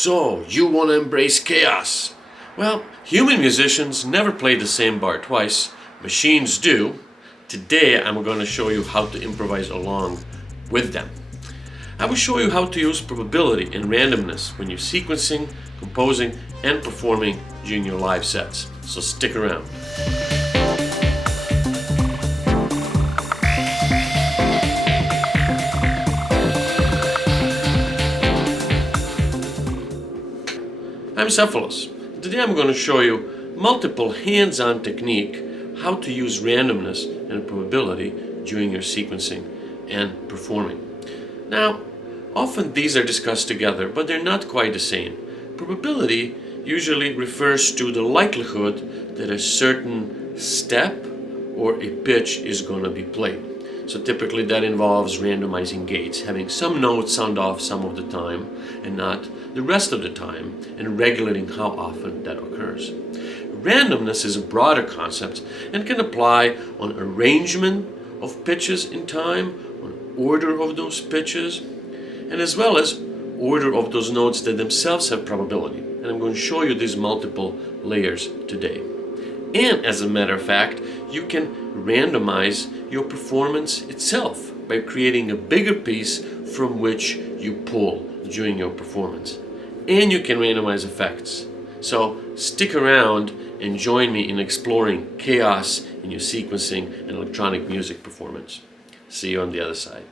So, you want to embrace chaos? Well, human musicians never play the same bar twice. Machines do. Today I'm going to show you how to improvise along with them. I will show you how to use probability and randomness when you're sequencing, composing, and performing during your live sets. So stick around. I'm Cephalus. Today I'm going to show you multiple hands-on technique how to use randomness and probability during your sequencing and performing. Now, often these are discussed together, but they're not quite the same. Probability usually refers to the likelihood that a certain step or a pitch is going to be played. So typically that involves randomizing gates, having some notes sound off some of the time and not the rest of the time, and regulating how often that occurs. Randomness is a broader concept and can apply on arrangement of pitches in time, on order of those pitches, and as well as order of those notes that themselves have probability. And I'm going to show you these multiple layers today. And as a matter of fact, you can randomize your performance itself by creating a bigger piece from which you pull during your performance. And you can randomize effects. So stick around and join me in exploring chaos in your sequencing and electronic music performance. See you on the other side.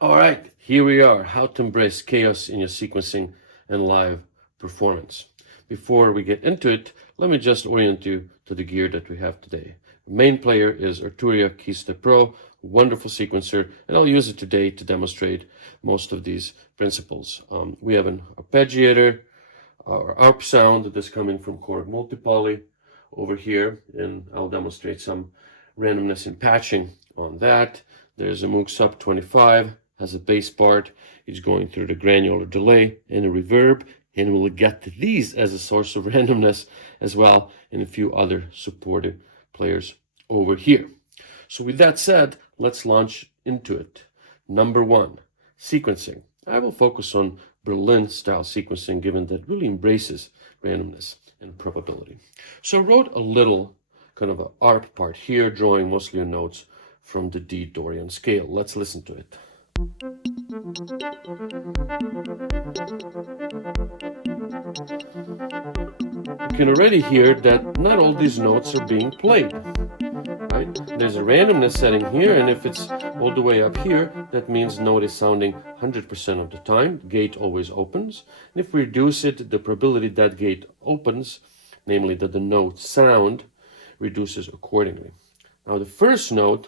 All right, here we are, how to embrace chaos in your sequencing and live performance. Before we get into it, let me just orient you to the gear that we have today. The main player is Arturia Keystep Pro, wonderful sequencer, and I'll use it today to demonstrate most of these principles. We have an arpeggiator, our ARP sound that is coming from Korg Multipoly over here, and I'll demonstrate some randomness in patching on that. There's a Moog Sub 25, has a bass part. It's going through the granular delay and a reverb, and we'll get to these as a source of randomness as well, and a few other supportive players over here. So with that said, let's launch into it. Number 1, sequencing. I will focus on Berlin-style sequencing, given that it really embraces randomness and probability. So I wrote a little kind of an art part here, drawing mostly on notes from the D Dorian scale. Let's listen to it. You can already hear that not all these notes are being played. Right? There's a randomness setting here, and if it's all the way up here, that means note is sounding 100% of the time. Gate always opens. And if we reduce it, the probability that gate opens, namely that the note sound, reduces accordingly. Now the first note,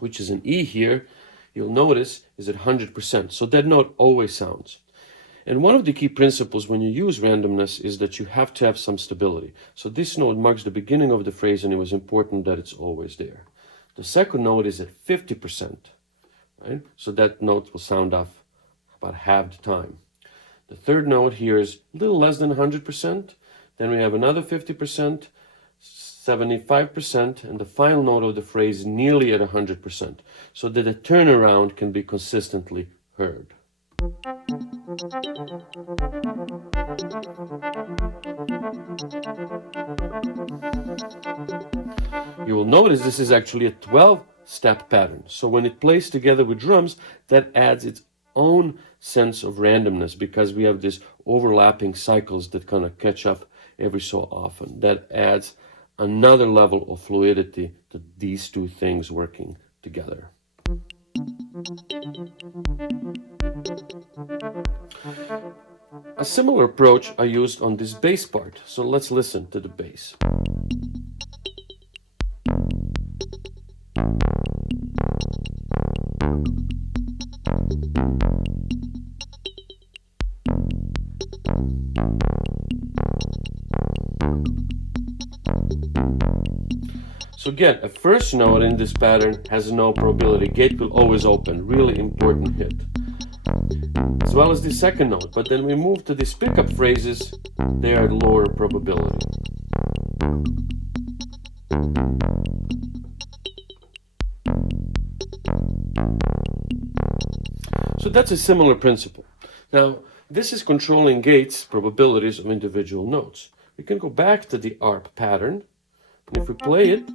which is an E here, you'll notice is at 100%. So that note always sounds. And one of the key principles when you use randomness is that you have to have some stability. So this note marks the beginning of the phrase, and it was important that it's always there. The second note is at 50%, right? So that note will sound off about half the time. The third note here is a little less than 100%. Then we have another 50%, 75%, and the final note of the phrase nearly at 100%, so that the turnaround can be consistently heard. You will notice this is actually a 12-step pattern. So when it plays together with drums, that adds its own sense of randomness, because we have these overlapping cycles that kind of catch up every so often. That adds another level of fluidity to these two things working together. A similar approach I used on this bass part. So let's listen to the bass. So again, a first note in this pattern has no probability. Gate will always open. Really important hit. As well as the second note. But then we move to these pickup phrases. They are lower probability. So that's a similar principle. Now, this is controlling gates, probabilities of individual notes. We can go back to the ARP pattern. And if we play it,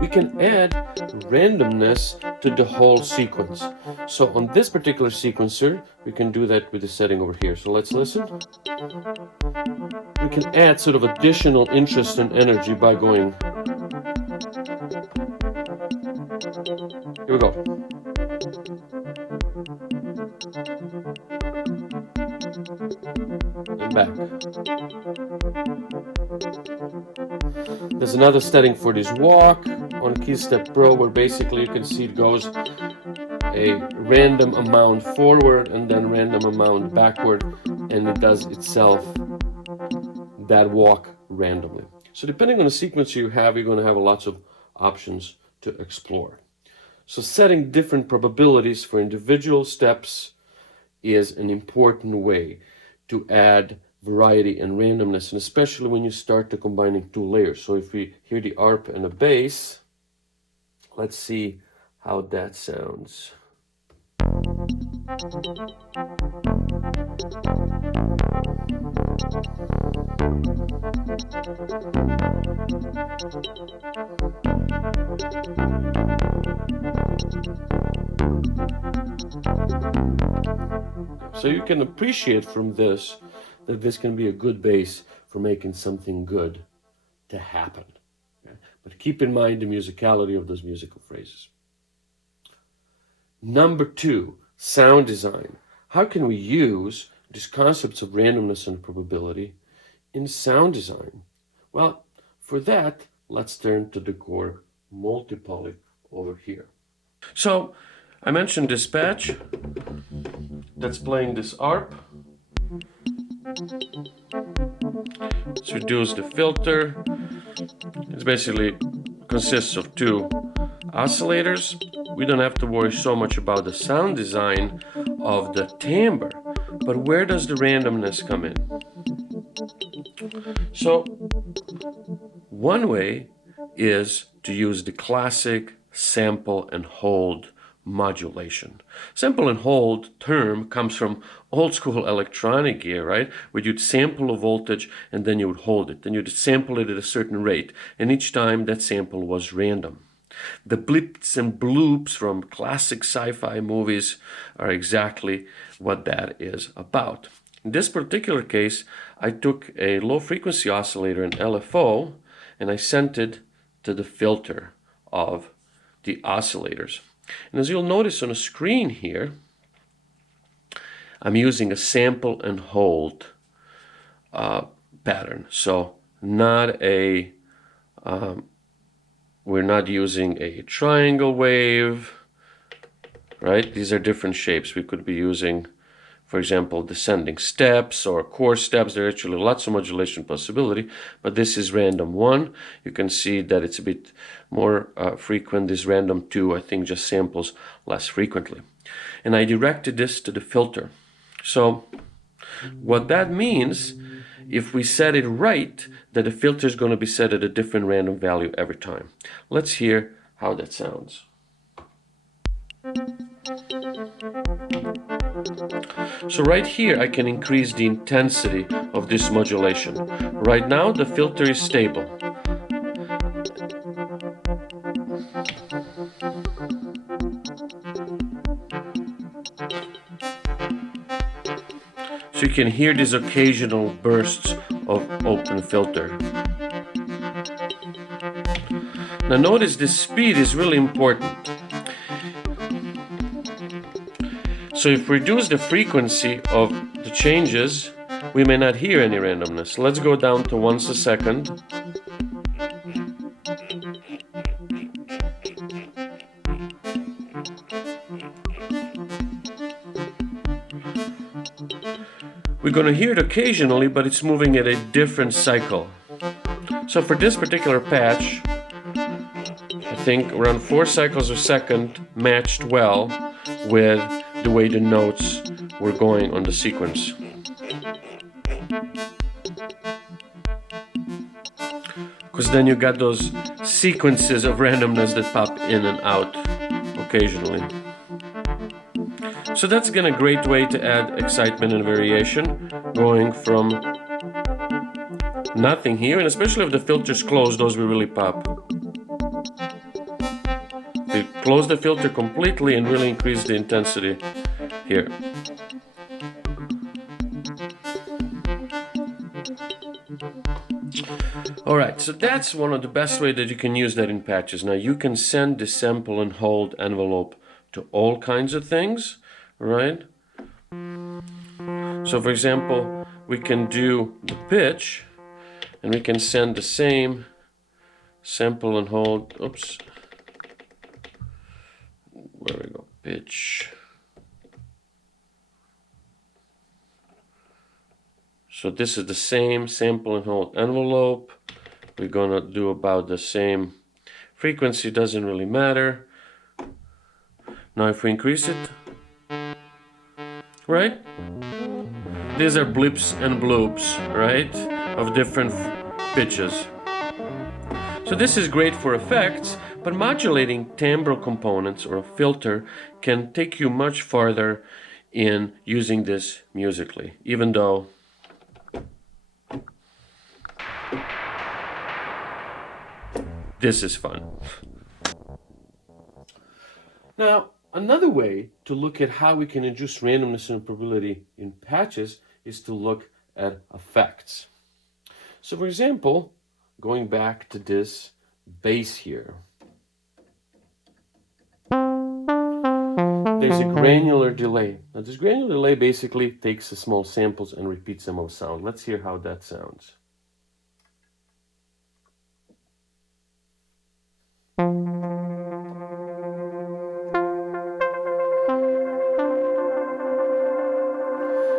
we can add randomness to the whole sequence. So on this particular sequencer, we can do that with the setting over here. So let's listen. We can add sort of additional interest and energy by going. Here we go. And back. There's another setting for this walk on KeyStep Pro, where basically you can see it goes a random amount forward and then random amount backward, and it does itself that walk randomly. So depending on the sequence you have, you're going to have lots of options to explore. So setting different probabilities for individual steps is an important way to add variety and randomness, and especially when you start to combining two layers. So if we hear the ARP and the bass, let's see how that sounds. So you can appreciate from this that this can be a good base for making something good to happen. Okay? But keep in mind the musicality of those musical phrases. Number 2, sound design. How can we use these concepts of randomness and probability in sound design? Well, for that, let's turn to the core multipoly over here. So I mentioned this patch that's playing this ARP. Let's reduce the filter. It basically consists of 2 oscillators. We don't have to worry so much about the sound design of the timbre, but where does the randomness come in? So one way is to use the classic sample and hold modulation. Sample and hold term comes from old school electronic gear, right? Where you'd sample a voltage and then you would hold it. Then you'd sample it at a certain rate, and each time that sample was random. The blips and bloops from classic sci-fi movies are exactly what that is about. In this particular case, I took a low frequency oscillator, an LFO, and I sent it to the filter of the oscillators. And as you'll notice on the screen here, I'm using a sample and hold pattern. So not a we're not using a triangle wave, right? These are different shapes. We could be using, for example, descending steps or coarse steps. There are actually lots of modulation possibility, but this is random 1. You can see that it's a bit more frequent. This random 2, I think, just samples less frequently. And I directed this to the filter. So what that means, if we set it right, that the filter is going to be set at a different random value every time. Let's hear how that sounds. So right here I can increase the intensity of this modulation. Right now the filter is stable. So you can hear these occasional bursts of open filter. Now notice the speed is really important. So if we reduce the frequency of the changes, we may not hear any randomness. Let's go down to once a second. We're going to hear it occasionally, but it's moving at a different cycle. So for this particular patch, I think around 4 cycles a second matched well with the way the notes were going on the sequence. Because then you got those sequences of randomness that pop in and out occasionally. So that's again a great way to add excitement and variation, going from nothing here, and especially if the filter's closed, those will really pop. We close the filter completely and really increase the intensity here. Alright, so that's one of the best ways that you can use that in patches. Now you can send the sample and hold envelope to all kinds of things, right? So for example, we can do the pitch, and we can send the same sample and hold, oops, where we go, pitch. So this is the same sample and hold envelope. We're gonna do about the same frequency, doesn't really matter. Now if we increase it, right? These are blips and bloops, right? Of different pitches. So this is great for effects, but modulating timbral components or a filter can take you much farther in using this musically, even though this is fun. Now, another way to look at how we can induce randomness and probability in patches is to look at effects. So for example, going back to this bass here, there's a granular delay. Now this granular delay basically takes the small samples and repeats them of sound. Let's hear how that sounds.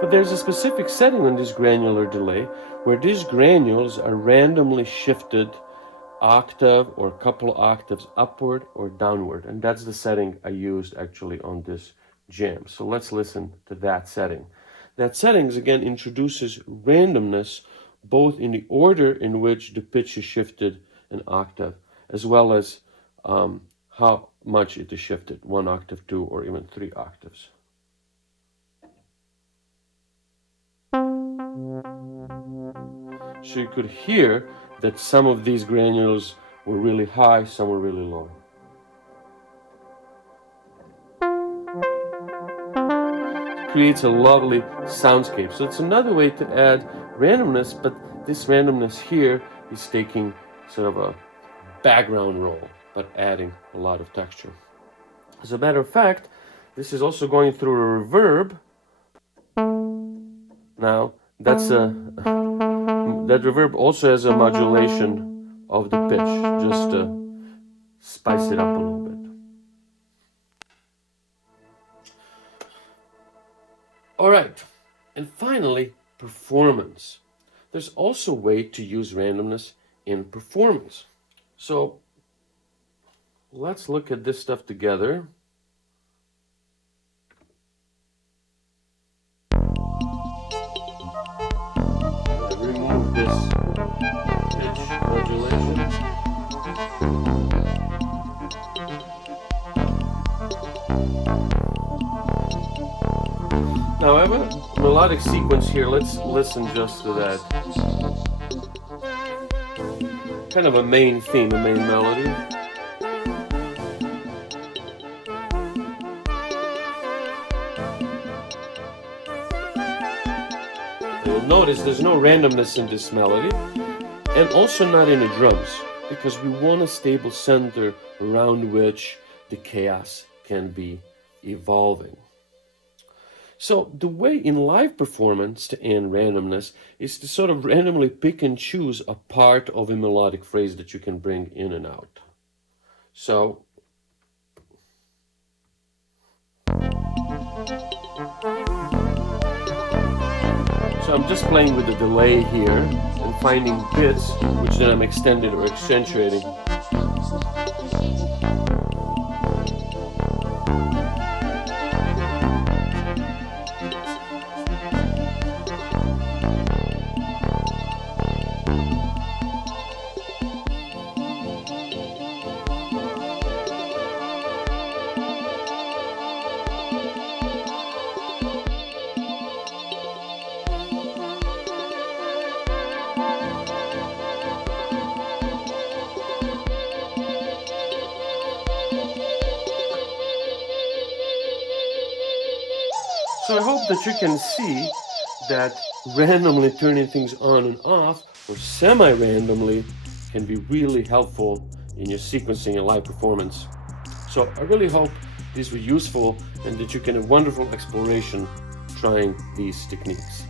But there's a specific setting on this granular delay where these granules are randomly shifted octave or a couple octaves upward or downward, and that's the setting I used actually on this jam. So let's listen to that setting. That setting again introduces randomness both in the order in which the pitch is shifted an octave, as well as how much it is shifted, 1 octave, 2, or even 3 octaves. So you could hear that some of these granules were really high, some were really low. It creates a lovely soundscape. So it's another way to add randomness, but this randomness here is taking sort of a background role, but adding a lot of texture. As a matter of fact, this is also going through a reverb. Now, that reverb also has a modulation of the pitch, just to spice it up a little bit. All right, and finally, performance. There's also a way to use randomness in performance. So let's look at this stuff together. Remove this pitch modulation. Now I have a melodic sequence here. Let's listen just to that. Kind of a main theme, a main melody. You'll notice there's no randomness in this melody, and also not in the drums, because we want a stable center around which the chaos can be evolving. So the way in live performance to end randomness is to sort of randomly pick and choose a part of a melodic phrase that you can bring in and out. So I'm just playing with the delay here and finding bits which then I'm extending or accentuating. So I hope that you can see that randomly turning things on and off, or semi-randomly, can be really helpful in your sequencing and live performance. So I really hope these were useful and that you can have wonderful exploration trying these techniques.